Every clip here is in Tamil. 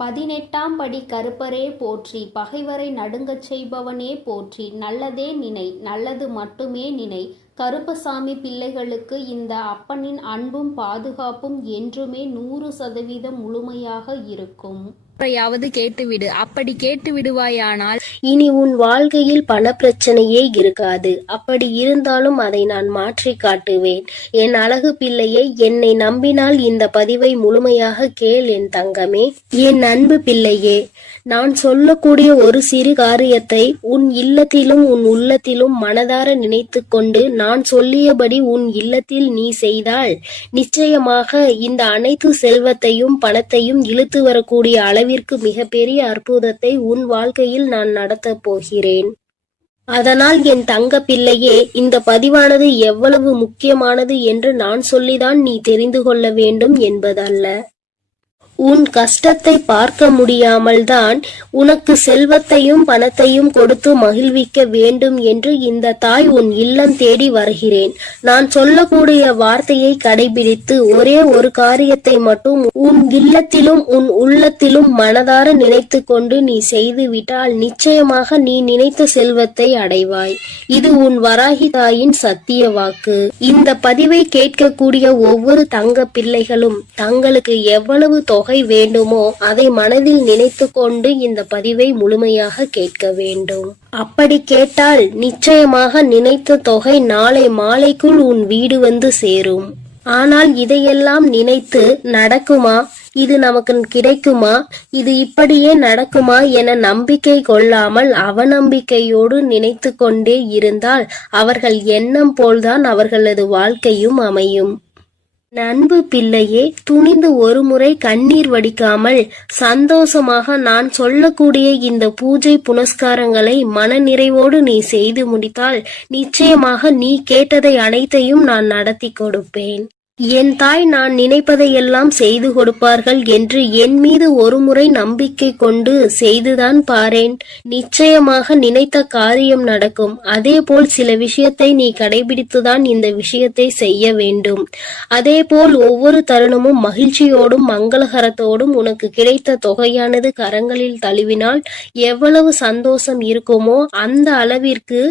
18ஆம் படி கருப்பரே போற்றி, பகைவரை நடுங்கச் செய்பவனே போற்றி, நல்லதே நினை, நல்லது மட்டுமே நினை. கருப்பசாமி பிள்ளைகளுக்கு இந்த அப்பனின் அன்பும் பாதுகாப்பும் என்றுமே 100% முழுமையாக இருக்கும். யாவது கேட்டுவிடு. அப்படி கேட்டு விடுவாயானால் இனி உன் வாழ்க்கையில் பணப்பிரச்சனையே இருக்காது. அப்படி இருந்தாலும் அதை நான் மாற்றி காட்டுவேன். என் அழகு பிள்ளையை, என்னை நம்பினால் இந்த பதிவை முழுமையாக கேள் என் தங்கமே. என் அன்பு பிள்ளையே, நான் சொல்லக்கூடிய ஒரு சிறு காரியத்தை உன் இல்லத்திலும் உன் உள்ளத்திலும் மனதார நினைத்து கொண்டு நான் சொல்லியபடி உன் இல்லத்தில் நீ செய்தால் நிச்சயமாக இந்த அனைத்து செல்வத்தையும் பணத்தையும் இழுத்து வரக்கூடிய அளவிற்கு மிகப்பெரிய அற்புதத்தை உன் வாழ்க்கையில் நான் நடத்தப் போகிறேன். அதனால் என் தங்க பிள்ளையே, இந்த பதிவானது எவ்வளவு முக்கியமானது என்று நான் சொல்லிதான் நீ தெரிந்து கொள்ள வேண்டும் என்பதல்ல. உன் கஷ்டத்தை பார்க்க முடியாமல் தான் உனக்கு செல்வத்தையும் பணத்தையும் கொடுத்து மகிழ்விக்க வேண்டும் என்று இந்த தாய் உன் இல்லம் தேடி வருகிறேன். நான் சொல்லக்கூடிய வார்த்தையை கடைபிடித்து ஒரே ஒரு காரியத்தை மட்டும் உன் இல்லத்திலும் உன் உள்ளத்திலும் மனதார நினைத்து கொண்டு நீ செய்துவிட்டால் நிச்சயமாக நீ நினைத்த செல்வத்தை அடைவாய். இது உன் வராகி தாயின் சத்திய வாக்கு. இந்த பதிவை கேட்கக்கூடிய ஒவ்வொரு தங்க பிள்ளைகளும் தங்களுக்கு எவ்வளவு தொகை வேண்டுமோ அதை மனதில் நினைத்து கொண்டு இந்த பதிவை முழுமையாக கேட்க வேண்டும். அப்படி கேட்டால் நிச்சயமாக நினைத்த தொகை நாளை மாலைக்குள் உன் வீடு வந்து சேரும். ஆனால் இதையெல்லாம் நினைத்து நடக்குமா, இது நமக்கு கிடைக்குமா, இது இப்படியே நடக்குமா என நம்பிக்கை கொள்ளாமல் அவநம்பிக்கையோடு நினைத்து கொண்டே இருந்தால் அவர்கள் எண்ணம் போல்தான் அவர்களது வாழ்க்கையும் அமையும். நண்பு பிள்ளையே, துணிந்து ஒரு முறை கண்ணீர் வடிக்காமல் சந்தோஷமாக நான் சொல்லக்கூடிய இந்த பூஜை புனஸ்காரங்களை மன நிறைவோடு நீ செய்து முடித்தால் நிச்சயமாக நீ கேட்டதை அனைத்தையும் நான் நடத்தி கொடுப்பேன். என் தாய் நான் நினைப்பதையெல்லாம் செய்து கொடுப்பார்கள் என்று என் மீது ஒரு முறை நம்பிக்கை கொண்டு செய்துதான் பாரேன். நிச்சயமாக நினைத்த காரியம் நடக்கும். அதே போல் சில விஷயத்தை நீ கடைபிடித்துதான் இந்த விஷயத்தை செய்ய வேண்டும். அதே போல் ஒவ்வொரு தருணமும் மகிழ்ச்சியோடும் மங்களகரத்தோடும் உனக்கு கிடைத்த தொகையானது கரங்களில் தழுவினால் எவ்வளவு சந்தோஷம் இருக்குமோ அந்த அளவிற்கு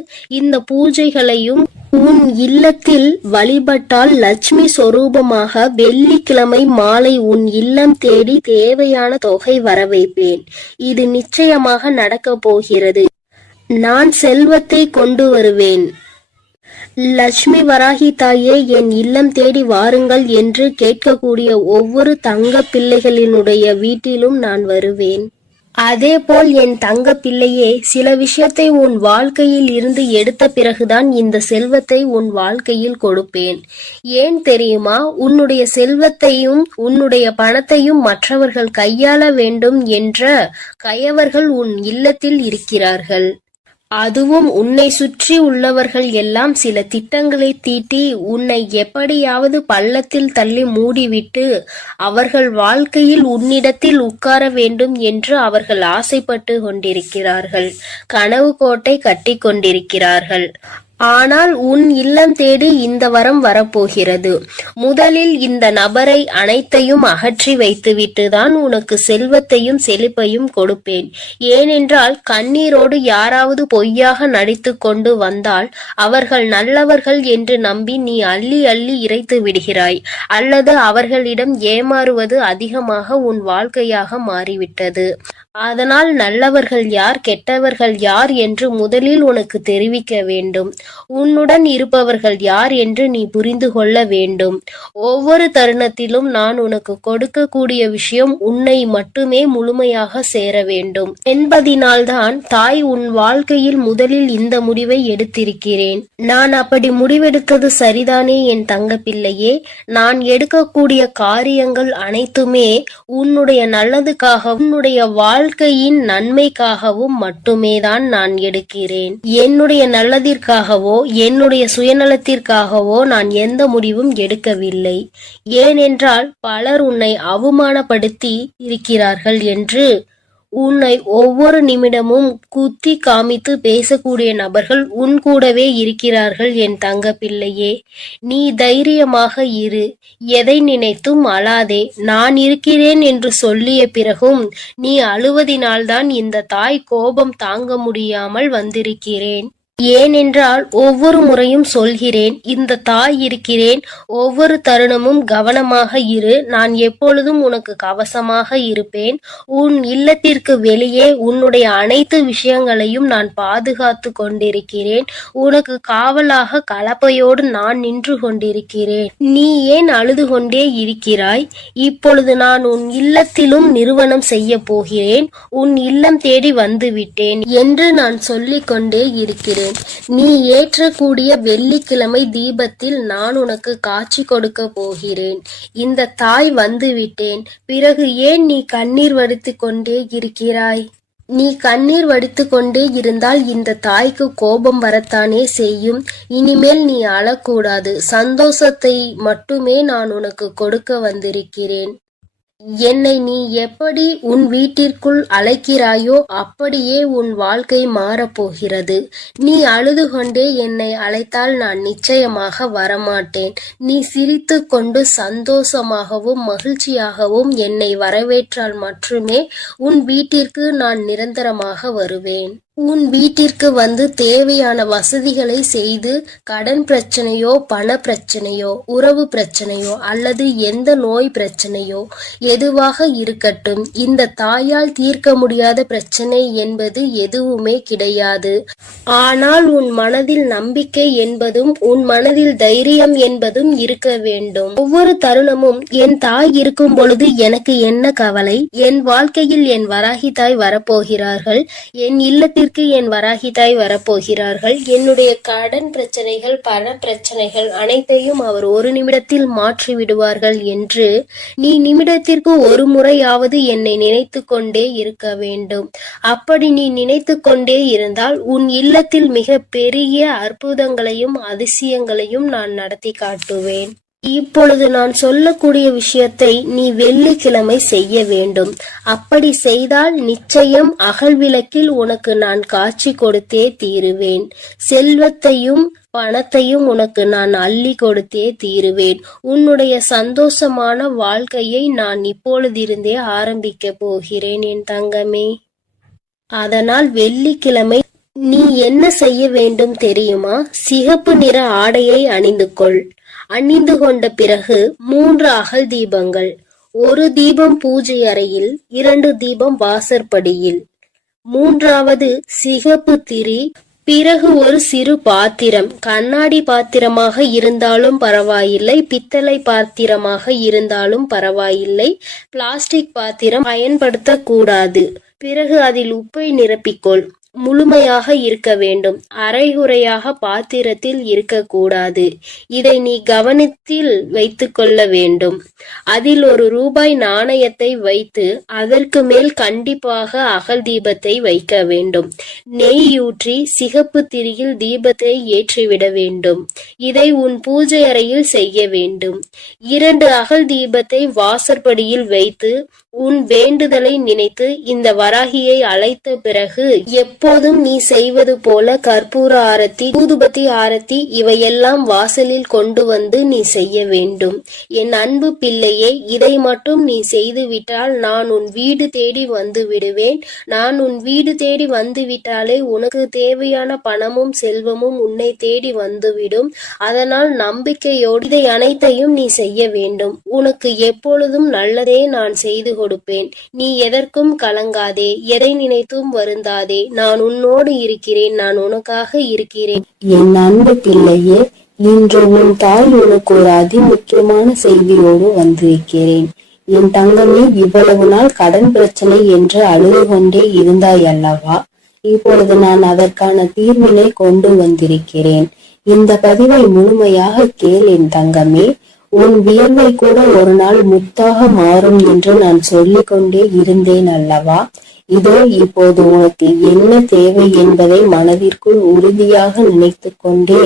இந்த பூஜைகளையும் உன் இல்லத்தில் வழிபட்டால் லட்சுமி சொரூபமாக வெள்ளிக்கிழமை மாலை உன் இல்லம் தேடி தேவையான தொகை வர வைப்பேன். இது நிச்சயமாக நடக்கப் போகிறது. நான் செல்வத்தை கொண்டு வருவேன். லட்சுமி வராகி தாயே, என் இல்லம் தேடி வாருங்கள் என்று கேட்கக்கூடிய ஒவ்வொரு தங்க பிள்ளைகளினுடைய வீட்டிலும் நான் வருவேன். அதே போல் என் தங்க பிள்ளையே, சில விஷயத்தை உன் வாழ்க்கையில் இருந்து எடுத்த பிறகுதான் இந்த செல்வத்தை உன் வாழ்க்கையில் கொடுப்பேன். ஏன் தெரியுமா? உன்னுடைய செல்வத்தையும் உன்னுடைய பணத்தையும் மற்றவர்கள் கையாள வேண்டும் என்ற கயவர்கள் உன் இல்லத்தில் இருக்கிறார்கள். அதுவும் உன்னை சுற்றி உள்ளவர்கள் எல்லாம் சில திட்டங்களை தீட்டி உன்னை எப்படியாவது பள்ளத்தில் தள்ளி மூடிவிட்டு அவர்கள் வாழ்க்கையில் உன்னிடத்தில் உட்கார வேண்டும் என்று அவர்கள் ஆசைப்பட்டு கொண்டிருக்கிறார்கள். கனவு கோட்டை கட்டி கொண்டிருக்கிறார்கள். ஆனால் உன் இல்லம் தேடி இந்த வரம் வரப்போகிறது. முதலில் இந்த நபரை அனைத்தையும் அகற்றி வைத்துவிட்டு தான் உனக்கு செல்வத்தையும் செழிப்பையும் கொடுப்பேன். ஏனென்றால் கண்ணீரோடு யாராவது பொய்யாக நடித்து கொண்டு வந்தால் அவர்கள் நல்லவர்கள் என்று நம்பி நீ அள்ளி அள்ளி இறைத்து விடுகிறாய். அல்லது அவர்களிடம் ஏமாறுவது அதிகமாக உன் வாழ்க்கையாக மாறிவிட்டது. அதனால் நல்லவர்கள் யார் கெட்டவர்கள் யார் என்று முதலில் உனக்கு தெரிவிக்க வேண்டும். உன்னுடன் இருப்பவர்கள் யார் என்று நீ புரிந்து கொள்ள வேண்டும். ஒவ்வொரு தருணத்திலும் நான் உனக்கு கொடுக்கக்கூடிய விஷயம் உன்னை மட்டுமே முழுமையாக சேர வேண்டும் என்பதினால்தான் தாய் உன் வாழ்க்கையில் முதலில் இந்த முடிவை எடுத்திருக்கிறேன். நான் அப்படி முடிவெடுத்தது சரிதானே என் தங்க பிள்ளையே? நான் எடுக்கக்கூடிய காரியங்கள் அனைத்துமே உன்னுடைய நல்லதுக்காகவும் உன்னுடைய வாழ்க்கையின் நன்மைக்காகவும் மட்டுமே தான் நான் எடுக்கிறேன். என்னுடைய நல்லதிற்காகவோ என்னுடைய சுயநலத்திற்காகவோ நான் எந்த முடிவும் எடுக்கவில்லை. ஏனென்றால் பலர் உன்னை அவமானப்படுத்தி இருக்கிறார்கள் என்று உன்னை ஒவ்வொரு நிமிடமும் குத்தி காமித்து பேசக்கூடிய நபர்கள் உன் கூடவே இருக்கிறார்கள் என் தங்க பிள்ளையே. நீ தைரியமாக இரு, எதை நினைத்தும் அழாதே. நான் இருக்கிறேன் என்று சொல்லிய பிறகும் நீ அழுவதினால்தான் இந்த தாய் கோபம் தாங்க முடியாமல் வந்திருக்கிறேன். ஏனென்றால் ஒவ்வொரு முறையும் சொல்கிறேன், இந்த தாய் இருக்கிறேன், ஒவ்வொரு தருணமும் கவனமாக இரு, நான் எப்பொழுதும் உனக்கு கவசமாக இருப்பேன். உன் இல்லத்திற்கு வெளியே உன்னுடைய அனைத்து விஷயங்களையும் நான் பாதுகாத்து கொண்டிருக்கிறேன். உனக்கு காவலாக கலப்பையோடு நான் நின்று கொண்டிருக்கிறேன். நீ ஏன் அழுது கொண்டே இருக்கிறாய்? இப்பொழுது நான் உன் இல்லத்திலும் நிறுவனம் செய்ய போகிறேன். உன் இல்லம் தேடி வந்து விட்டேன் என்று நான் சொல்லிக் கொண்டே இருக்கிறேன். நீ ஏற்றக்கூடிய வெள்ளிக்கிழமை தீபத்தில் நான் உனக்கு காட்சி கொடுக்க போகிறேன். இந்த தாய் வந்து விட்டேன். பிறகு ஏன் நீ கண்ணீர் வடித்துக் கொண்டே இருக்கிறாய்? நீ கண்ணீர் வடித்துக் கொண்டே இருந்தால் இந்த தாய்க்கு கோபம் வரத்தானே செய்யும். இனிமேல் நீ அழக்கூடாது. சந்தோஷத்தை மட்டுமே நான் உனக்கு கொடுக்க வந்திருக்கிறேன். என்னை நீ எப்படி உன் வீட்டிற்குள் அழைக்கிறாயோ அப்படியே உன் வாழ்க்கை மாறப்போகிறது. நீ அழுது கொண்டே என்னை அழைத்தால் நான் நிச்சயமாக வரமாட்டேன். நீ சிரித்து கொண்டு சந்தோஷமாகவும் மகிழ்ச்சியாகவும் என்னை வரவேற்றால் மட்டுமே உன் வீட்டிற்கு நான் நிரந்தரமாக வருவேன். உன் வீட்டிற்கு வந்து தேவையான வசதிகளை செய்து கடன் பிரச்சனையோ, பண பிரச்சனையோ, உறவு பிரச்சனையோ அல்லது எந்த நோய் பிரச்சனையோ எதுவாக இருக்கட்டும், இந்த தாயால் தீர்க்க முடியாத பிரச்சனை என்பது எதுவுமே கிடையாது. ஆனால் உன் மனதில் நம்பிக்கை என்பதும் உன் மனதில் தைரியம் என்பதும் இருக்க வேண்டும். ஒவ்வொரு தருணமும் என் தாய் இருக்கும் பொழுது எனக்கு என்ன கவலை? என் வாழ்க்கையில் என் வராகி தாய் வரப்போகிறார்கள். என் இல்லத்திற்கு என் வராகி தாய் வரப்போகிறார்கள். என்னுடைய கடன் பிரச்சனைகள், பண பிரச்சனைகள் அனைத்தையும் அவர் ஒரு நிமிடத்தில் மாற்றி விடுவார்கள் என்று நீ நிமிடத்திற்கு ஒரு முறையாவது என்னை நினைத்து கொண்டே இருக்க வேண்டும். அப்படி நீ நினைத்து கொண்டே இருந்தால் உன் இல்லத்தில் மிக பெரிய அற்புதங்களையும் அதிசயங்களையும் நான் நடத்தி காட்டுவேன். இப்பொழுது நான் சொல்லக்கூடிய விஷயத்தை நீ வெள்ளிக்கிழமை செய்ய வேண்டும். அப்படி செய்தால் நிச்சயம் அகல்விளக்கில் உனக்கு நான் காட்சி கொடுத்தே தீருவேன். செல்வத்தையும் பணத்தையும் உனக்கு நான் அள்ளி கொடுத்தே தீருவேன். உன்னுடைய சந்தோஷமான வாழ்க்கையை நான் இப்பொழுதிருந்தே ஆரம்பிக்க போகிறேன் என் தங்கமே. அதனால் வெள்ளிக்கிழமை நீ என்ன செய்ய வேண்டும் தெரியுமா? சிகப்பு நிற ஆடையை அணிந்து கொள். அணிந்து கொண்ட பிறகு 3 அகல் தீபங்கள், 1 தீபம் பூஜை அறையில், 2 தீபம் வாசற்படியில், 3வது சிகப்பு திரி. பிறகு ஒரு சிறு பாத்திரம், கண்ணாடி பாத்திரமாக இருந்தாலும் பரவாயில்லை, பித்தளை பாத்திரமாக இருந்தாலும் பரவாயில்லை, பிளாஸ்டிக் பாத்திரம் பயன்படுத்தக்கூடாது. பிறகு அதில் உப்பை நிரப்பிக்கொள். முழுமையாக இருக்க வேண்டும். அரைகுறையாக பாத்திரத்தில் இருக்கக்கூடாது. இதை நீ கவனத்தில் வைத்துக் கொள்ள வேண்டும். அதில் ₹1 நாணயத்தை வைத்து அதற்கு மேல் கண்டிப்பாக அகல் தீபத்தை வைக்க வேண்டும். நெய்யூற்றி சிகப்பு திரியில் தீபத்தை ஏற்றிவிட வேண்டும். இதை உன் பூஜை அறையில் செய்ய வேண்டும். 2 அகல் தீபத்தை வாசற்படியில் வைத்து உன் வேண்டுதலை நினைத்து இந்த வராகியை அழைத்த பிறகு எப்போதும் நீ செய்வது போல கற்பூர ஆரத்தி, ஊதுபத்தி ஆரத்தி இவையெல்லாம் வாசலில் கொண்டு வந்து நீ செய்ய வேண்டும். என் அன்பு பிள்ளையே, இதை மட்டும் நீ செய்துவிட்டால் நான் உன் வீடு தேடி வந்து விடுவேன். நான் உன் வீடு தேடி வந்து விட்டாலே உனக்கு தேவையான பணமும் செல்வமும் உன்னை தேடி வந்துவிடும். அதனால் நம்பிக்கையோடு இதை அனைத்தையும் நீ செய்ய வேண்டும். உனக்கு எப்பொழுதும் நல்லதே நான் செய்து கொடுப்பேன். நீ எதற்கும் கலங்காதே, எதை நினைத்தும் வருந்தாதே. நான் உன்னோடு இருக்கிறேன், நான் உனக்காக இருக்கிறேன். என் அன்பு பிள்ளையே, இன்று உன் தாய் உனக்கு ஒரு அதிமுக்கியமான செய்தியோடு வந்திருக்கிறேன். என் தங்கமே, இவ்வளவு நாள் கடன் பிரச்சனை என்று அழுது கொண்டே இருந்தாய் அல்லவா? இப்பொழுது நான் அதற்கான தீர்வினை கொண்டு வந்திருக்கிறேன். இந்த பதிவை முழுமையாக கேள் என் தங்கமே. உன் வியர்வை கூட ஒரு நாள் முத்தாக மாறும் என்று நான் சொல்லிக் கொண்டே இருந்தேன் அல்லவா? இதோ இப்போது உனக்கு என்ன தேவை என்பதை மனதிற்குள் உறுதியாக நினைத்து கொண்டே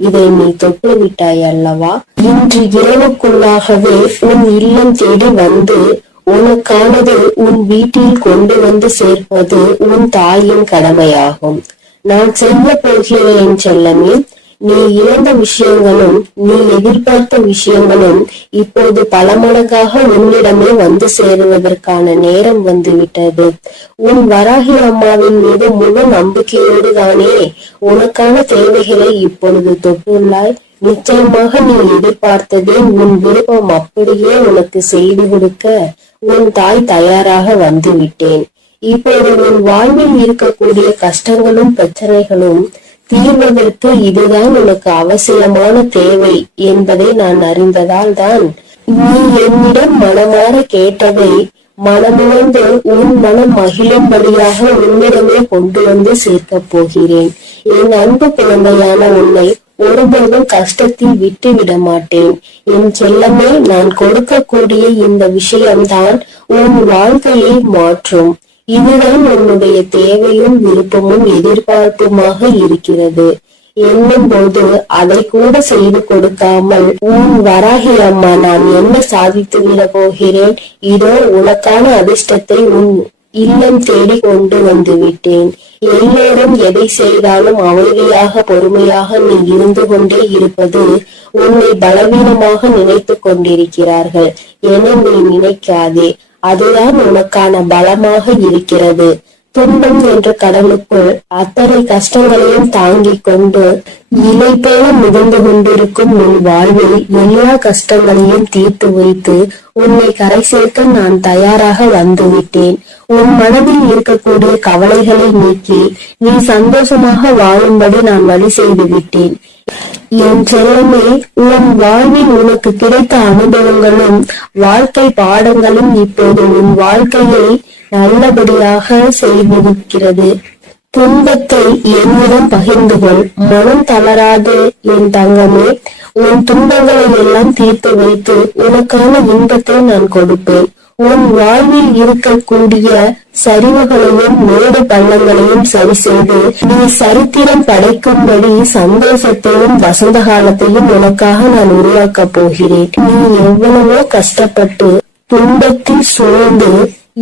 இதை நீ தொட்டு விட்டாய் அல்லவா? இன்று இரவுக்குள்ளாகவே உன் இல்லம் தேடி வந்து உனக்கானது உன் வீட்டில் கொண்டு வந்து சேர்ப்பது உன் தாயின் கடமையாகும். நான் செய்ய போகிறேன் செல்லமே. நீ இழந்த விஷயங்களும் நீ எதிர்பார்த்த விஷயங்களும் இப்போது பல மடங்காக உன்னிடமே வந்து சேருவதற்கான நேரம் வந்துவிட்டது. உன் வராகி அம்மாவின் மீது முழு நம்பிக்கையோடு தானே உனக்கான தேவைகளை இப்பொழுது தொட்டுள்ளாய். நிச்சயமாக நீ எதிர்பார்த்ததே உன் விருப்பம் அப்படியே உனக்கு செய்து கொடுக்க உன் தாய் தயாராக வந்து விட்டேன். இப்போது உன் வாழ்வில் இருக்கக்கூடிய கஷ்டங்களும் பிரச்சனைகளும் தீர்வதற்கு இதுதான் உனக்கு அவசியமான தேவை என்பதை நான் அறிந்ததால் தான் நீ என்னிடம் மனமாற கேட்டதை மனமுணர்ந்து உன் மனம் மகிழும்படியாக உன்னிடமே கொண்டு வந்து சேர்க்கப் போகிறேன். என் அன்பு குழந்தையான உன்னை ஒருபோதும் கஷ்டத்தில் விட்டு விட மாட்டேன். என் செல்லமே, நான் கொடுக்கக்கூடிய இந்த விஷயம்தான் உன் வாழ்க்கையை மாற்றும். இதுதான் உன்னுடைய தேவையும் விருப்பமும் எதிர்பார்ப்புமாக இருக்கிறது என்னும் போது அதை கூட செய்து கொடுக்காமல் உன் வராகி அம்மா நான் என்ன சாதித்து விட போகிறேன். இதோ உனக்கான அதிர்ஷ்டத்தை உன் இல்லம் தேடி கொண்டு வந்து விட்டேன். எல்லோரும் எதை செய்தாலும் அமைதியாக பொறுமையாக நீ இருந்து கொண்டே இருப்பது உன்னை பலவீனமாக நினைத்து கொண்டிருக்கிறார்கள் என நீ நினைக்காதே. அதுதான் உனக்கான பலமாக இருக்கிறது. துன்பம் என்ற கடலுக்குள் அத்தனை கஷ்டங்களையும் தாங்கிக் கொண்டு இலை போல மிதந்து கொண்டிருக்கும் உன் வாழ்வில் எல்லா கஷ்டங்களையும் தீர்த்து வைத்து உன்னை கரை சேர்க்க நான் தயாராக வந்துவிட்டேன். உன் மனதில் இருக்கக்கூடிய கவலைகளை நீக்கி நீ சந்தோஷமாக வாழும்படி நான் வழி செய்து விட்டேன். என் செல்லமே, உன் வாழ்வில் உனக்கு கிடைத்த அனுபவங்களும் வாழ்க்கை பாடங்களும் இப்போது உன் வாழ்க்கையை நல்லபடியாக செய்திருக்கிறது. துன்பத்தை என்னிடம் பகிர்ந்து கொள். மனம் தளராது என் தங்கமே. உன் துன்பங்களை எல்லாம் தீர்த்து வைத்து உனக்கான இன்பத்தை நான் கொடுப்பேன். உன் வாழ்வில் இருக்கக்கூடிய சரிவுகளையும் மேடு பள்ளங்களையும் சரி செய்து நீ சரித்திரம் படைக்கும்படி சந்தோஷத்தையும் வசந்த காலத்தையும் உனக்காக நான் உருவாக்கப் போகிறேன். நீ எவ்வளவோ கஷ்டப்பட்டு துன்பத்தில் சூழ்ந்து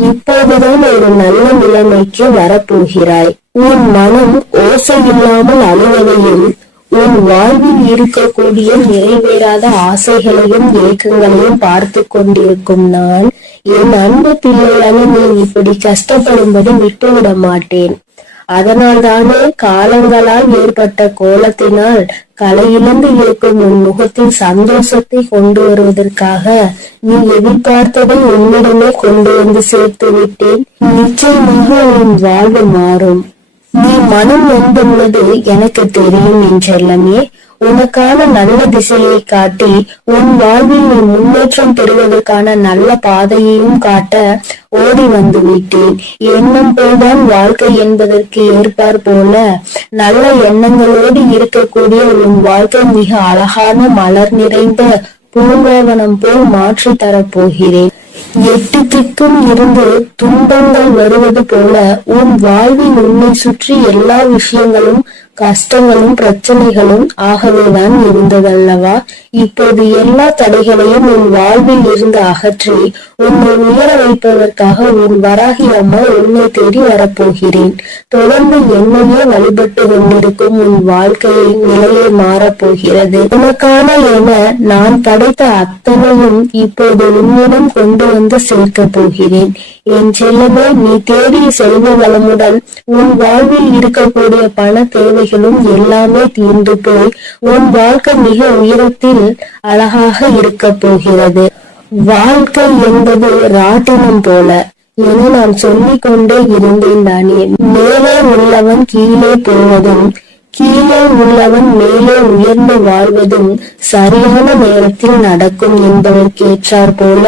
இப்போதுதான் ஒரு நல்ல நிலைமைக்கு வரப்போகிறாய். உன் மனம் ஓசை இல்லாமல் அழுவதையும் உன் வாழ்வில் இருக்கக்கூடிய நிறைவேறாத ஆசைகளையும் ஏக்கங்களையும் பார்த்து கொண்டிருக்கும் நான் என் அன்பு பிள்ளையான நீ இப்படி கஷ்டப்படும்படி விட்டுவிட மாட்டேன். அதனால் தானே காலங்களால் ஏற்பட்ட கோலத்தினால் கலையிழந்து இருக்கும் உன் முகத்தில் சந்தோஷத்தை கொண்டு வருவதற்காக நீ எதிர்பார்த்ததை உன்னிடமே கொண்டு வந்து சேர்த்து விட்டேன். நிச்சயமாக உன் வாழ்வு மாறும். நீ மனம் நொந்துள்ளது எனக்கு தெரியும் என் செல்லமே. உனக்கான நல்ல திசையை காட்டி உன் வாழ்வில் நீ முன்னேற்றம் பெறுவதற்கான நல்ல பாதையையும் காட்ட ஓடி வந்து விட்டேன். எண்ணம் போல்தான் வாழ்க்கை என்பதற்கு ஏற்பார் போல நல்ல எண்ணங்களோடு இருக்கக்கூடிய உன் வாழ்க்கை மிக அழகான மலர் நிறைந்த பூங்காவனம் போல் மாற்றி தரப்போகிறேன். 8 திக்கும் இருந்து துன்பங்கள் வருவது போல உன் வாழ்வில் உன்னை சுற்றி எல்லா விஷயங்களும் கஷ்டங்களும் பிரச்சனைகளும் ஆகவேதான் இருந்ததல்லவா? இப்போது எல்லா தடைகளையும் உன் வாழ்வில் இருந்து அகற்றி உன்னை உயர வைப்பதற்காக உன் வராகி அம்மா உன்னை தேடி வரப்போகிறேன். தொடர்ந்து என்னையே வழிபட்டு கொண்டிருக்கும் உன் வாழ்க்கையின் நிலையை மாறப்போகிறது. உனக்கான என நான் படைத்த அத்தனையும் இப்போது உன்னிடம் கொண்டு வந்து சேர்க்க போகிறேன். என் செல்லமே, நீ தேடிய செல்வ வளமுடன் உன் வாழ்வில் இருக்கக்கூடிய பண தேவைகளும் எல்லாமே தீர்ந்து போய் உன் வாழ்க்கை மிக உயரத்தில் அழகாக இருக்க போகிறது. வாழ்க்கை என்பது ராட்டினம் போல என நான் சொல்லிக் கொண்டே இருந்தேன் தானே. மேலே உள்ளவன் கீழே போவதும் கீழே உள்ளவன் மேலே உயர்ந்து வாழ்வதும் சரியான நேரத்தில் நடக்கும் என்பதற்கேற்றார் போல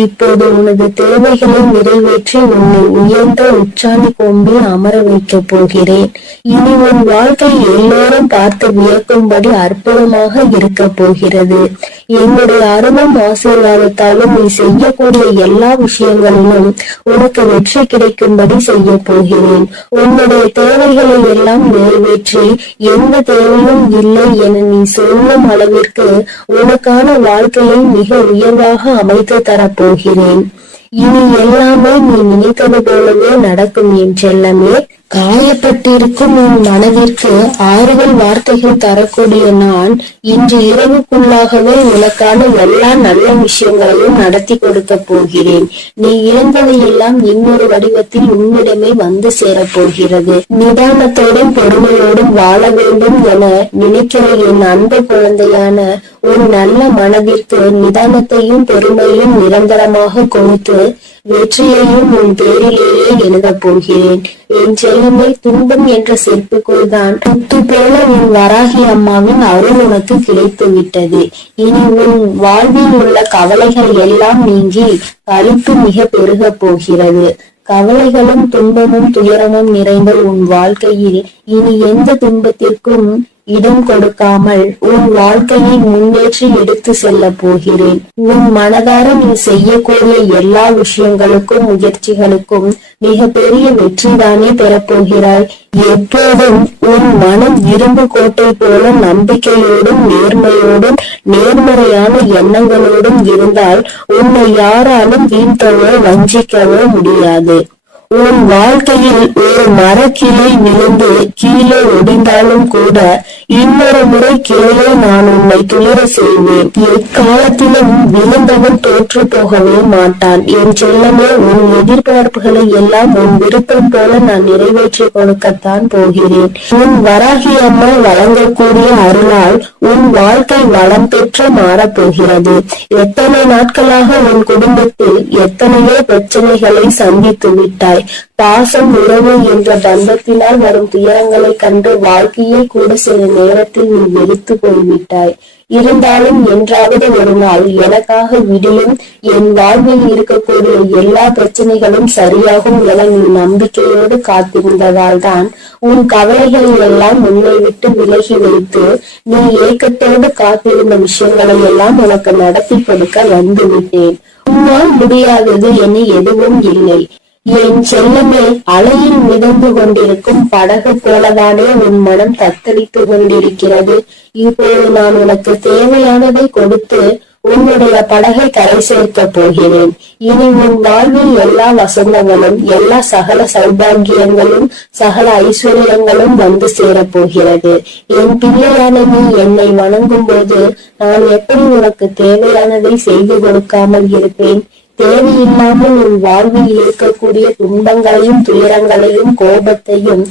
இப்போது உனது தேவைகளை நிறைவேற்றி உன்னை உயர்ந்த உச்சாணி கொம்பில் அமர வைக்கப் போகிறேன். இனி உன் வாழ்க்கை எல்லோரும் பார்த்து வியக்கும்படி அற்புதமாக இருக்க போகிறது. என்னுடைய அருளும் ஆசீர்வாதத்தாலும் நீ செய்யக்கூடிய எல்லா விஷயங்களிலும் உனக்கு வெற்றி கிடைக்கும்படி செய்ய போகிறேன். உன்னுடைய தேவைகளை எல்லாம் நிறைவேற்றி எந்த தேவையும் இல்லை என நீ சொல்லும் அளவிற்கு உனக்கான வாழ்க்கையை மிக உயர்வாக அமைத்து தரப்போகிறேன். இனி எல்லாமே நீ நினைத்தது போலவே நடக்கும் என் செல்லமே. காயப்பட்டிருக்கும் உன் மனதிற்கு ஆறுதல் வார்த்தைகள் தரக்கூடிய நான் இன்று இரவுக்குள்ளாகவே உனக்கான எல்லா நல்ல விஷயங்களையும் நடத்தி கொடுக்க போகிறேன். நீ இழந்ததையெல்லாம் இன்னொரு வடிவத்தில் உன்னிடமே வந்து சேரப்போகிறது. நிதானத்தோடும் பொறுமையோடும் வாழ வேண்டும் என நினைக்கிற என் அன்பு குழந்தையான ஒரு நல்ல மனதிற்கு நிதானத்தையும் பொறுமையும் நிரந்தரமாக கொடுத்து வெற்றியையும் உன் பேரிலேயே எழுதப் போகிறேன். என் செல்லமே, துன்பம் என்ற செருப்புக்குள் தான் முத்து போல உன் வராகி அம்மாவின் அருள் உனக்கு கிடைத்து விட்டது. இனி உன் வாழ்வில் உள்ள கவலைகள் எல்லாம் நீங்கி களிப்பு மிக பெருக போகிறது. கவலைகளும் துன்பமும் துயரமும் நிறைந்த உன் வாழ்க்கையில் இனி எந்த துன்பத்திற்கும் இடம் கொடுக்காமல் உன் வாழ்க்கையை முன்னேற்றி எடுத்து செல்ல போகிறேன். உன் மனதார நீ செய்யக்கூடிய எல்லா விஷயங்களுக்கும் முயற்சிகளுக்கும் மிக பெரிய வெற்றிதானே பெறப்போகிறாய். எப்போதும் உன் மனம் இரும்பு கோட்டை போல நம்பிக்கையோடும் நேர்மையோடும் நேர்மறையான எண்ணங்களோடும் இருந்தால் உன்னை யாராலும் வீழ்த்தவோ வஞ்சிக்கவோ முடியாது. உன் வாழ்க்கையில் ஒரு மரக்கிளை விழுந்து கீழே ஒடிந்தாலும் கூட இன்னொரு முறை கீழே நான் உன்னை துயர செய்வேன். எக்காலத்திலும் விழுந்தவன் தோற்று போகவே மாட்டான். என் செல்லமே, உன் எதிர்பார்ப்புகளை எல்லாம் உன் விருப்பம் போல நான் நிறைவேற்றி கொடுக்கத்தான் போகிறேன். உன் வராகி அம்மா வழங்கக்கூடிய அருளால் உன் வாழ்க்கை வளம் பெற்று மாறப்போகிறது. எத்தனை நாட்களாக உன் குடும்பத்தில் எத்தனையோ பிரச்சனைகளை சந்தித்து விட்டாய். பாசம், உறவு என்ற பந்தத்தினால் வரும் துயரங்களை கண்டு வாழ்க்கையை கூட சில நேரத்தில் நீ வெறுத்து போய்விட்டாய். இருந்தாலும் என்றாவது ஒரு நாள் எனக்காக விடியும், என் வாழ்வில் இருக்கக்கூடிய எல்லா பிரச்சனைகளும் சரியாகும் என நீ நம்பிக்கையோடு காத்திருந்ததால் தான் உன் கவலைகளை எல்லாம் உன்னை விட்டு விலகி வைத்து நீ ஏக்கத்தோடு காத்திருந்த விஷயங்களை எல்லாம் உனக்கு நடத்தி கொடுக்க வந்துவிட்டேன். உன்னால் முடியாதது என எதுவும் இல்லை. என் செல்லமே, அலையில் மிதந்து கொண்டிருக்கும் படகு போலதானே உன் மனம் தத்தளித்து கொண்டிருக்கிறது. இப்போது நான் உனக்கு தேவையானதை கொடுத்து உன்னுடைய படகை கரை சேர்க்க போகிறேன். இனி உன் வாழ்வில் எல்லா வசந்தங்களும் எல்லா சகல சௌபாகியங்களும் சகல ஐஸ்வர்யங்களும் வந்து சேரப்போகிறது. என் பிள்ளையான நீ என்னை வணங்கும் போது நான் எப்படி உனக்கு தேவையானதை செய்து கொடுக்காமல் இருப்பேன்? தேவையில்லாமல் உன் வாழ்வில் இருக்கக்கூடிய துன்பங்களையும் துயரங்களையும் கோபத்தையும்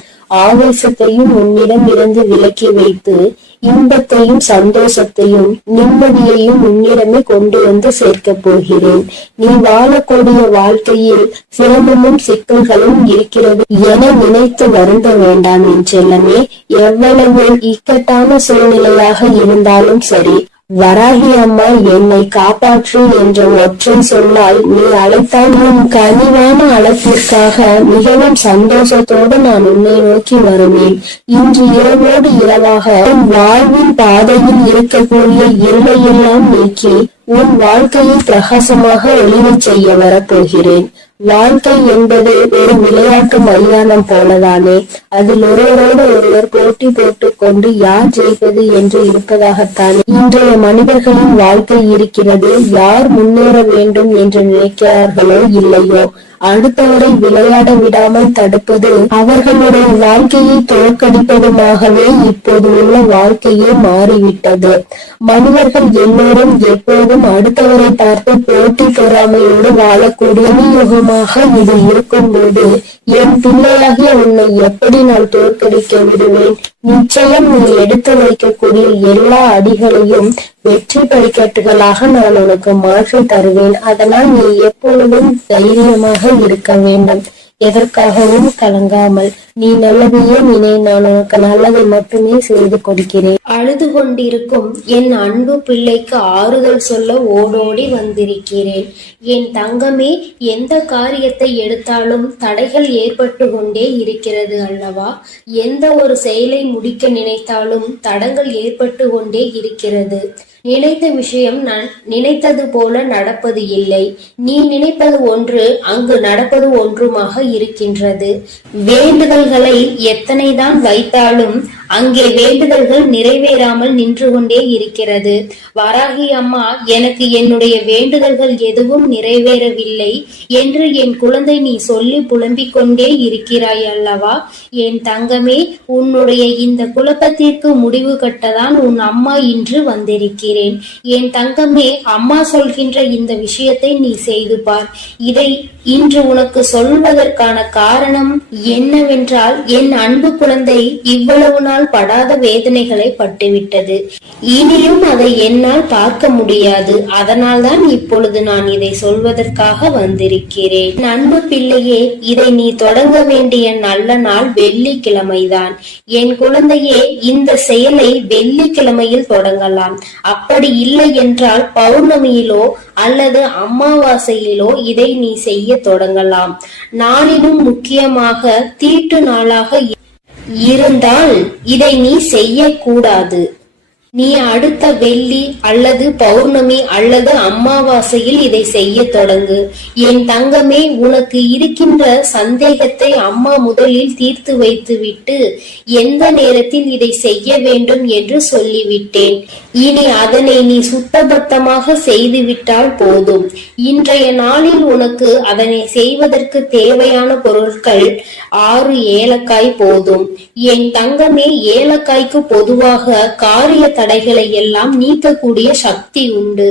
ஆவேசத்தையும் உன்னிடம் இருந்து விலக்கி வைத்து இன்பத்தையும் சந்தோஷத்தையும் நிம்மதியையும் உன்னிடமே கொண்டு வந்து சேர்க்க போகிறேன். நீ வாழக்கூடிய வாழ்க்கையில் சிரமமும் சிக்கல்களும் இருக்கிறது என நினைத்து வருந்த வேண்டாம் என் செல்லமே. எவ்வளவு இக்கட்டான சூழ்நிலையாக இருந்தாலும் சரி, வராகி அம்மா என்னை காப்பாற்று என்ற ஒற்றை சொன்னால் நீ அழைத்தால் உன் கனிவான அழைப்பிற்காக மிகவும் சந்தோஷத்தோடு நான் உன்னை நோக்கி வருவேன். இன்று இரவோடு இரவாக உன் வாழ்வின் பாதையில் இருக்கக்கூடிய இருளையெல்லாம் நீக்கி உன் வாழ்க்கையை பிரகாசமாக ஒளிரச் செய்ய வரப்போகிறேன். வாழ்க்கை என்பது ஒரு விளையாட்டு மைதானம் போலதானே. அதில் ஒருவரோடு ஒருவர் போட்டி போட்டுக் கொண்டு யார் ஜெயிப்பது என்று இருப்பதாகத்தானே இன்றைய மனிதர்களின் வாழ்க்கை இருக்கிறது. யார் முன்னேற வேண்டும் என்று நினைக்கிறார்களோ இல்லையோ, அடுத்தவரை விளையாட விடாமல் தடுப்பது அவர்களுடைய வாழ்க்கையை தோற்கடிப்பதுமாகவே இப்போது உள்ள வாழ்க்கையே மாறிவிட்டது. மனிதர்கள் எல்லோரும் எப்போதும் அடுத்தவரை பார்த்து போட்டி பொறாமையோடு வாழக்கூடிய யுகமாக இது இருக்கும்போது என் பிள்ளையாகிய உன்னை எப்படி நான் தோற்கடிக்க விடுவேன்? நிச்சயம் நீ எடுத்து வைக்கக்கூடிய எல்லா அடிகளையும் வெற்றி படிக்கட்டுகளாக நான் உனக்கு மாற்றி தருவேன். அதனால் நீ எப்பொழுதும் தைரியமாக இருக்க வேண்டும். எதற்காகவும் கலங்காமல் நீ நல்லதையே நினை. நான் உனக்கு நல்லதை மட்டுமே செய்து கொடுக்கிறேன். அழுது கொண்டிருக்கும் என் அன்பு பிள்ளைக்கு ஆறுதல் சொல்ல ஓடோடி வந்திருக்கிறேன். என் தங்கமே, எந்த காரியத்தை எடுத்தாலும் தடைகள் ஏற்பட்டு கொண்டே இருக்கிறது அல்லவா? எந்த ஒரு செயலை முடிக்க நினைத்தாலும் தடங்கள் ஏற்பட்டு கொண்டே இருக்கிறது. நினைத்த விஷயம் நான் நினைத்தது போல நடப்பது இல்லை. நீ நினைப்பது ஒன்று, அங்கு நடப்பது ஒன்றுமாக இருக்கின்றது. வேண்டுதல்களை எத்தனைதான் வைத்தாலும் அங்கே வேண்டுதல்கள் நிறைவேறாமல் நின்று கொண்டே இருக்கிறது. வராகி அம்மா, எனக்கு என்னுடைய வேண்டுதல்கள் எதுவும் நிறைவேறவில்லை என்று என் குழந்தை நீ சொல்லி புலம்பிக் கொண்டே இருக்கிறாய் அல்லவா? என் தங்கமே, உன்னுடைய இந்த குழப்பத்திற்கு முடிவு கட்டதான் உன் அம்மா இன்று வந்திருக்கிறேன். என் தங்கமே, அம்மா சொல்கின்ற இந்த விஷயத்தை நீ செய்து பார். இதை இன்று உனக்கு சொல்வதற்கான காரணம் என்னவென்றால், என் அன்பு குழந்தை இவ்வளவு நாள் படாத வேதனைகளை பட்டுவிட்டது. இனியும் அதை என்னால் பார்க்க முடியாது. அதனால்தான் இப்பொழுது நான் இதை சொல்வதற்காக வந்திருக்கிறேன். அன்பு பிள்ளையே, இதை நீ தொடங்க வேண்டிய நல்ல நாள் வெள்ளிக்கிழமைதான். என் குழந்தையே, இந்த செயலை வெள்ளிக்கிழமையில் தொடங்கலாம். அப்படி இல்லை என்றால் பௌர்ணமியிலோ அல்லது அமாவாசையிலோ இதை நீ செய்ய தொடங்கலாம். நாளிலும் முக்கியமாக தீட்டு நாளாக இருந்தால் இதை நீ செய்யக்கூடாது. நீ அடுத்த வெள்ளி அல்லது பௌர்ணமி அல்லது அமாவாசையில் இதை செய்ய தொடங்கு. என் தங்கமே, உனக்கு இருக்கின்ற சந்தேகத்தை அம்மா முதலில் தீர்த்து வைத்துவிட்டு எந்த நேரத்தில் இதை செய்ய வேண்டும் என்று சொல்லிவிட்டேன். இனி அதனை நீ சுத்தபத்தமாக செய்துவிட்டால் போதும். இன்றைய நாளில் உனக்கு அதனை செய்வதற்கு தேவையான பொருட்கள் 6 ஏலக்காய் போதும். என் தங்கமே, ஏலக்காய்க்கு பொதுவாக காரிய தடைகளை எல்லாம் நீக்கக்கூடிய சக்தி உண்டு.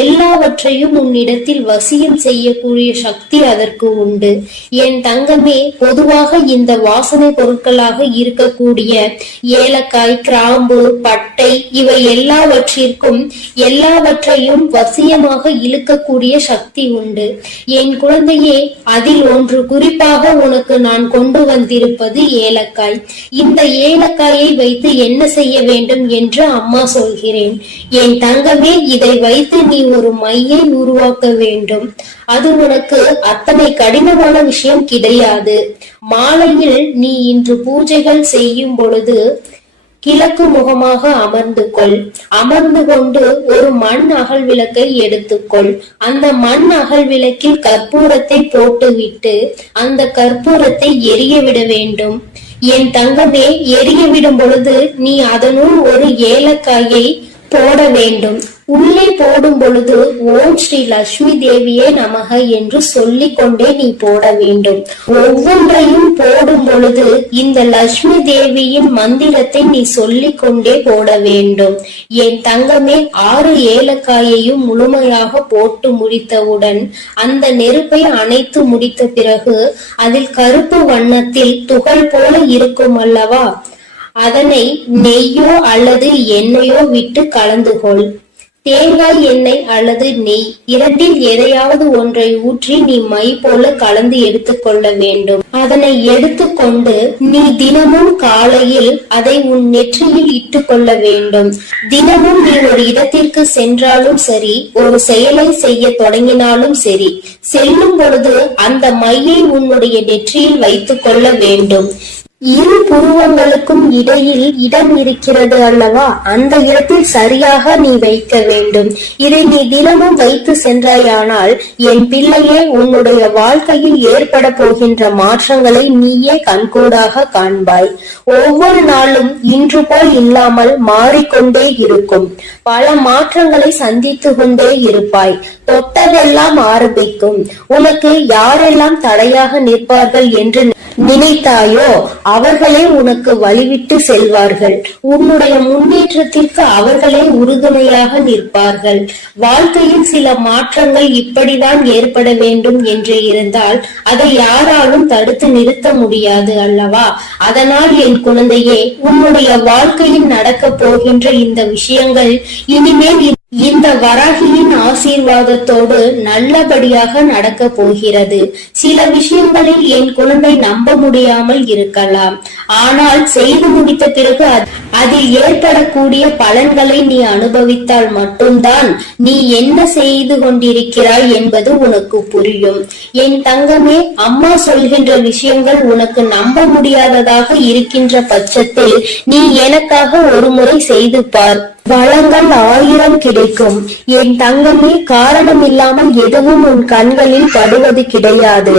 எல்லாவற்றையும் உன்னிடத்தில் வசியம் செய்யக்கூடிய சக்தி அதற்கு உண்டு. என் தங்கமே, பொதுவாக இந்த வாசனை பொருட்களாக இருக்கக்கூடிய ஏலக்காய், கிராம்பு, பட்டை இவை எல்லாவற்றையும் வசியமாக இழுக்கக்கூடிய சக்தி உண்டு. என் குழந்தையே, அதில் ஒன்று குறிப்பாக உனக்கு நான் கொண்டு வந்திருப்பது ஏலக்காய். இந்த ஏலக்காயை வைத்து என்ன செய்ய வேண்டும் என்று அம்மா சொல்கிறேன். என் தங்கமே, இதை வைத்து நீ ஒரு மையை உருவாக்க வேண்டும். அது உனக்கு அத்தனை கடினமான விஷயம் கிடையாது. மாலையில் நீ இன்று பூஜைகள் செய்யும் பொழுது கிழக்கு முகமாக அமர்ந்து கொண்டு ஒரு மண் அகல் விளக்கை எடுத்துக்கொள். அந்த மண் அகல் விளக்கில் கற்பூரத்தை போட்டுவிட்டு அந்த கற்பூரத்தை எரிய விட வேண்டும். என் தங்கமே, எரிய விடும் பொழுது நீ அதனுள் ஒரு ஏலக்காயை போட வேண்டும். உள்ளே போடும் பொழுது ஓம் ஸ்ரீ லட்சுமி தேவியே நமக என்று சொல்லிக் கொண்டே நீ போட வேண்டும். ஒவ்வொன்றையும் போடும் பொழுது இந்த லட்சுமி தேவியின் மந்திரத்தை நீ சொல்லிக் கொண்டே போட வேண்டும். என் தங்கமே, 6 ஏலக்காயையும் முழுமையாக போட்டு முடித்தவுடன் அந்த நெருப்பை அணைத்து முடித்த பிறகு அதில் கருப்பு வண்ணத்தில் துகள் போல இருக்கும் அல்லவா, அதனை நெய்யோ அல்லது எண்ணெயோ விட்டு கலந்து கொள். தேங்காய் எண்ணெய் அல்லது நெய் இரண்டில் எதையாவது ஒன்றை ஊற்றி நீ மை போல கலந்து எடுத்துக்கொள்ள வேண்டும். அதனை எடுத்துக்கொண்டு நீ தினமும் காலையில் அதை உன் நெற்றியில் இட்டுக் கொள்ள வேண்டும். தினமும் நீ ஒரு இடத்திற்கு சென்றாலும் சரி, ஒரு செயலை செய்ய தொடங்கினாலும் சரி, செல்லும் பொழுது அந்த மையை உன்னுடைய நெற்றியில் வைத்துக் கொள்ள வேண்டும். இரு புருவங்களுக்கும் இடையில் இடம் இருக்கிறது அல்லவா, அந்த இடத்தில் சரியாக நீ வைக்க வேண்டும். இதை நீ தினமும் வைத்து சென்றாயானால் என் பிள்ளையே, உன்னுடைய வாழ்க்கையில் ஏற்பட போகின்ற மாற்றங்களை நீயே கண்கூடாக காண்பாய். ஒவ்வொரு நாளும் இன்று போல் இல்லாமல் மாறிக்கொண்டே இருக்கும். பல மாற்றங்களை சந்தித்து கொண்டே இருப்பாய். தொட்டதெல்லாம் ஆரம்பிக்கும். உனக்கு யாரெல்லாம் தடையாக நிற்பார்கள் என்று நினைத்தாயோ அவர்களே உனக்கு வழிவிட்டு செல்வார்கள். உன்னுடைய முன்னேற்றத்திற்கு அவர்களே உறுதுணையாக நிற்பார்கள். வாழ்க்கையில் சில மாற்றங்கள் இப்படிதான் ஏற்பட வேண்டும் என்று இருந்தால் அதை யாராலும் தடுத்து நிறுத்த முடியாது அல்லவா? அதனால் என் குழந்தையே, உன்னுடைய வாழ்க்கையில் நடக்க போகின்ற இந்த விஷயங்கள் இனிமேல் இந்த வராகியின் ஆசீர்வாதத்தோடு நல்லபடியாக நடக்க போகிறது. சில விஷயங்களில் என் குழந்தை நம்ப முடியாமல் இருக்கலாம். ஆனால் செய்து முடித்த பிறகு அதில் ஏற்படக்கூடிய பலன்களை நீ அனுபவித்தால் மட்டும்தான் நீ என்ன செய்து கொண்டிருக்கிறாய் என்பது உனக்கு புரியும். என் தங்கமே, அம்மா சொல்கின்ற விஷயங்கள் உனக்கு நம்ப முடியாததாக இருக்கின்ற பட்சத்தில் நீ எனக்காக ஒரு முறை செய்து பார். வளங்கள் 1000 கிடைக்கும். என் தங்கமே, காரணம் இல்லாமல் எதுவும் உன் கண்களில் படுவது கிடையாது.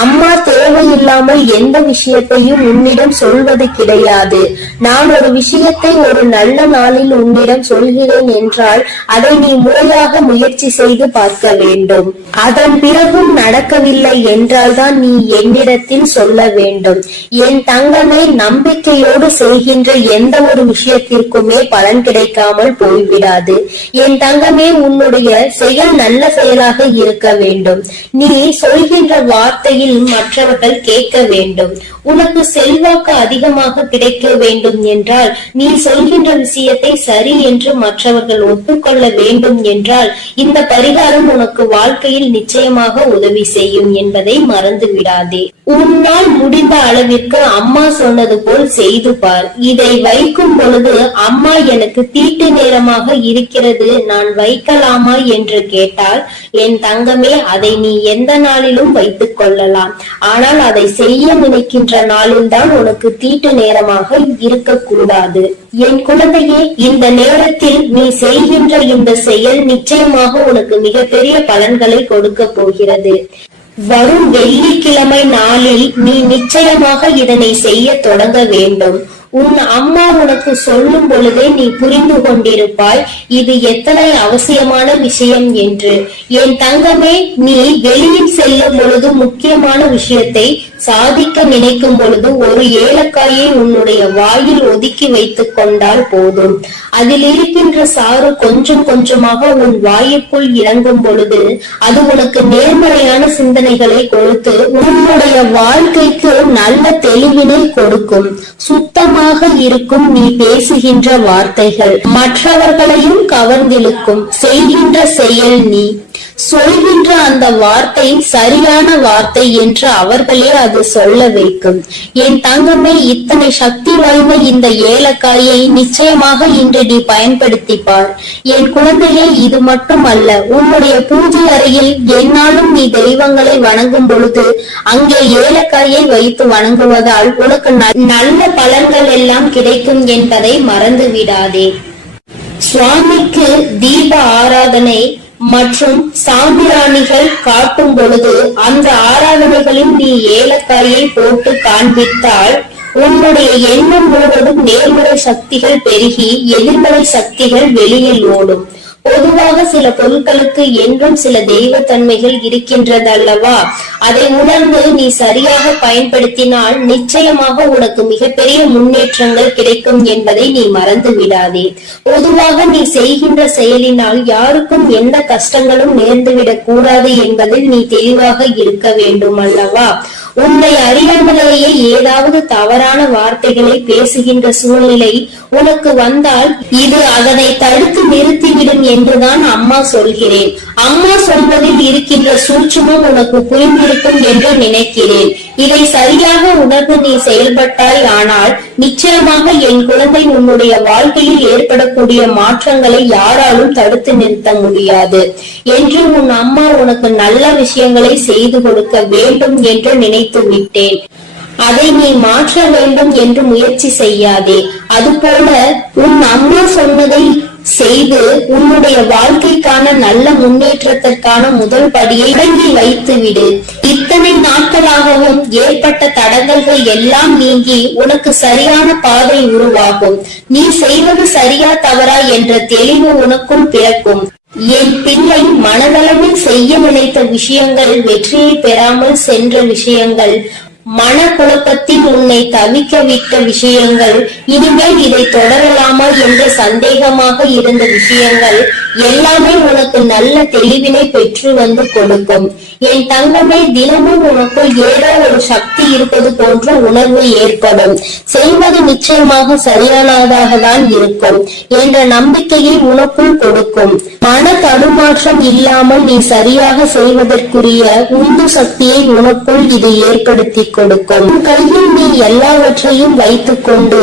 அம்மா தேவையில்லாமல் எந்த விஷயத்தையும் உன்னிடம் சொல்வது கிடையாது. நான் ஒரு விஷயத்தை ஒரு நல்ல நாளில் உன்னிடம் சொல்கிறேன் என்றால் அதை நீ முறையாக முயற்சி செய்து பார்க்க வேண்டும். அதன் பிறகும் நடக்கவில்லை என்றால் தான் நீ என்னிடத்தில் சொல்ல வேண்டும். என் தங்கமே, நம்பிக்கையோடு செய்கின்ற எந்த ஒரு விஷயத்திற்குமே பலன் கிடைக்காமல் போய்விடாது. என் தங்கமே, உன்னுடைய செயல் நல்ல செயலாக இருக்க வேண்டும். நீ சொல்கின்ற வார்த்தையில் மற்றவர்கள் கேட்க வேண்டும். உனக்கு செல்வாக்கு அதிகமாக கிடைக்க வேண்டும் என்றால் நீ சொல்கின்ற விஷயத்தை சரி என்று மற்றவர்கள் ஒத்துக்கொள்ள வேண்டும் என்றால் இந்த பரிகாரம் உனக்கு வாழ்க்கையில் நிச்சயமாக உதவி செய்யும் என்பதை மறந்து விடாதே. உன்னால் முடிந்த அளவிற்கு அம்மா சொன்னது போல் செய்து பார். இதை வைக்கும் பொழுது அம்மா எனக்கு தீட்டு நேரமாக இருக்கிறது, நான் வைக்கலாமா என்று கேட்டால், என் தங்கமே, அதை நீ எந்த நாளிலும் வைத்துக் கொள்ளலாம். ஆனால் அதை செய்ய நினைக்கின்ற நாளில்தான் உனக்கு தீட்டு நேரமாக இருக்கக்கூடாது. என் குழந்தையே, இந்த நேரத்தில் நீ செய்கின்ற இந்த செயல் நிச்சயமாக உனக்கு மிகப்பெரிய பலன்களை கொடுக்க போகிறது. வரும் வெள்ளிக்கிழமை நாளில் நீ நிச்சயமாக இதனை செய்ய தொடங்க வேண்டும். உன் அம்மா உனக்கு சொல்லும் பொழுதே நீ புரிந்து கொண்டிருப்பாய் இது எத்தனை அவசியமான விஷயம் என்று. என் தங்கமே, நீ வெளியில் செல்லும் பொழுது முக்கியமான விஷயத்தை சாதிக்க நினைக்கும் பொழுது ஒரு ஏலக்காயை உன்னுடைய வாயில் ஒதுக்கி வைத்துக் கொண்டால் போதும். அதில் இருக்கின்ற சாறு கொஞ்சம் கொஞ்சமாக உன் வாயுக்குள் இறங்கும் பொழுது அது உனக்கு நேர்மறையான சிந்தனைகளை கொடுத்து உன்னுடைய வாழ்க்கைக்கு நல்ல தெளிவினை கொடுக்கும். சுத்தமாக இருக்கும் நீ பேசுகின்ற வார்த்தைகள் மற்றவர்களையும் கவர்ந்திழுக்கும். செய்கின்ற செயல் நீ சொல்கின்ற அந்த வார்த்தை சரியான வார்த்தை என்று அவர்களே அது சொல்ல வைக்கும். என் தங்கமே, இத்தனை சக்தி வாய்ந்த இந்த ஏலக்காயை நிச்சயமாக இன்று நீ பயன்படுத்திப்பார். என் குழந்தையே, இது மட்டுமல்ல, உன்னுடைய பூஜை அறையில் என்னாலும் நீ தெய்வங்களை வணங்கும் பொழுது அங்கே ஏலக்காயை வைத்து வணங்குவதால் உனக்கு நல்ல பலன்கள் எல்லாம் கிடைக்கும் என்பதை மறந்து விடாதே. சுவாமிக்கு தீப ஆராதனை மற்றும் சாம்பிராணிகள் காட்டும் பொழுது அந்த ஆராதனைகளில் நீ ஏலக்காயை போட்டு காண்பித்தால் உன்னுடைய எண்ணம் முழுவதும் நேர்மறை சக்திகள் பெருகி எதிர்மறை சக்திகள் வெளியில் ஓடும். பொதுவாக சில பொருட்களுக்கு என்றும் சில தெய்வத்தன்மைகள் இருக்கின்றது அல்லவா? அதை உணர்ந்து நீ சரியாக பயன்படுத்தினால் நிச்சயமாக உனக்கு மிகப்பெரிய முன்னேற்றங்கள் கிடைக்கும் என்பதை நீ மறந்து விடாதே. பொதுவாக நீ செய்கின்ற செயலினால் யாருக்கும் எந்த கஷ்டங்களும் நேர்ந்துவிடக் கூடாது என்பதில் நீ தெளிவாக இருக்க வேண்டும் அல்லவா? உன்னை அறியாமலேயே ஏதாவது தவறான வார்த்தைகளை பேசுகின்ற சூழ்நிலை உனக்கு வந்தால் இது அதனை தடுத்து நிறுத்திவிடும் என்றுதான் அம்மா சொல்கிறேன். அம்மா சொல்வதில் இருக்கின்ற சூட்சுமம் உனக்கு புரிந்திருக்கும் என்று நினைக்கிறேன். இதை சரியாக உணர்ந்து நீ செயல்பட்டாய் ஆனால் நிச்சயமாக என் குழந்தை உன்னுடைய வாழ்க்கையில் ஏற்படக்கூடிய மாற்றங்களை யாராலும் தடுத்து நிறுத்த முடியாது என்று உன் அம்மா உனக்கு நல்ல விஷயங்களை செய்து கொடுக்க வேண்டும் என்று நினைத்து விட்டேன். அதை நீ மாற்ற வேண்டும் என்று முயற்சி செய்யாதே. அதுபோல உன் அம்மா சொன்னதை செய்து உன்னுடைய வாழ்க்கைக்கான நல்ல முன்னேற்றத்திற்கான முதல் படியை தொடங்கி வைத்து விடு. இத்தனை நாட்களாகவும் ஏற்பட்ட தடங்கல்கள் எல்லாம் நீங்கி உனக்கு சரியான பாதை உருவாகும். நீ செய்வது சரியா தவறா என்ற தெளிவு உனக்குள் பிறக்கும். என் பிள்ளை, மனதளவில் செய்ய நினைத்த விஷயங்கள் வெற்றியை பெறாமல் சென்ற விஷயங்கள், மனக்குழப்பத்தில் உன்னை தவிக்க விட்ட விஷயங்கள், இனிமேல் இதை தொடரலாமா என்ற சந்தேகமாக இருந்த விஷயங்கள் எல்லாமே உனக்கு நல்ல தெளிவினை பெற்று வந்து கொடுக்கும். என் தங்கமே, தினமும் உனக்குள் ஏதோ ஒரு சக்தி இருப்பது போன்ற உணர்வு ஏற்படும். செய்வது நிச்சயமாக சரியானதாக தான் இருக்கும் என்ற நம்பிக்கையை உனக்குள் கொடுக்கும். மன தடுமாற்றம் இல்லாமல் நீ சரியாக செய்வதற்குரிய உந்து சக்தியை உனக்குள் இது ஏற்படுத்தி கொடுக்கும். கையில் நீ எல்லாவற்றையும் வைத்துக் கொண்டு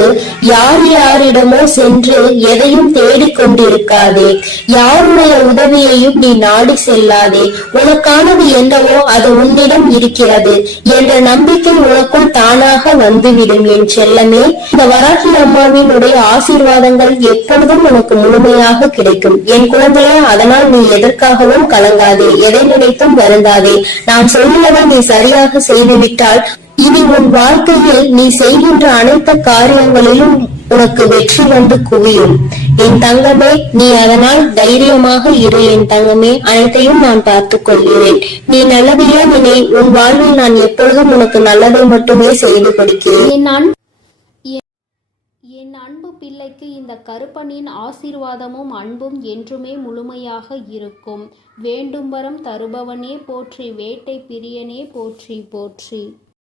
யார் யாரிடமோ சென்று எதையும் தேடிக்கொண்டிருக்காதே. யாருடைய உதவியையும் நீ நாடி செல்லாதே. உனக்கானது என்னவோ அது உன்னிடம் இருக்கிறது என்ற நம்பிக்கை உனக்குள் தானாக வந்துவிடும் என் செல்லமே. இந்த வராகி அம்மாவினுடைய ஆசீர்வாதங்கள் எப்பொழுதும் உனக்கு முழுமையாக கிடைக்கும் என் குழந்தையே. அதனால் நீ எதற்காகவும் கலங்காதே, எதை நினைத்தும் வருந்தாதே. நான் சொல்லுவதை நீ சரியாக செய்துவிட்டால் இனி உன் வாழ்க்கையில் நீ செய்கின்ற அனைத்து காரியங்களிலும் உனக்கு வெற்றி வந்து குவியும் என் தங்கமே. நீ அதனால் தைரியமாக இரு என் தங்கமே. அனைத்தையும் நான் பார்த்துக் கொள்கிறேன். நீ நல்லதையே நினை. உன் வாழ்வில் நான் எப்பொழுதும் உனக்கு நல்லதை மட்டுமே செய்து கொடுக்கிறேன். என் அன்பு பிள்ளைக்கு இந்த கருப்பனின் ஆசீர்வாதமும் அன்பும் என்றுமே முழுமையாக இருக்கும். வேண்டும் வரம் தருபவனே போற்றி, வேட்டை பிரியனே போற்றி போற்றி.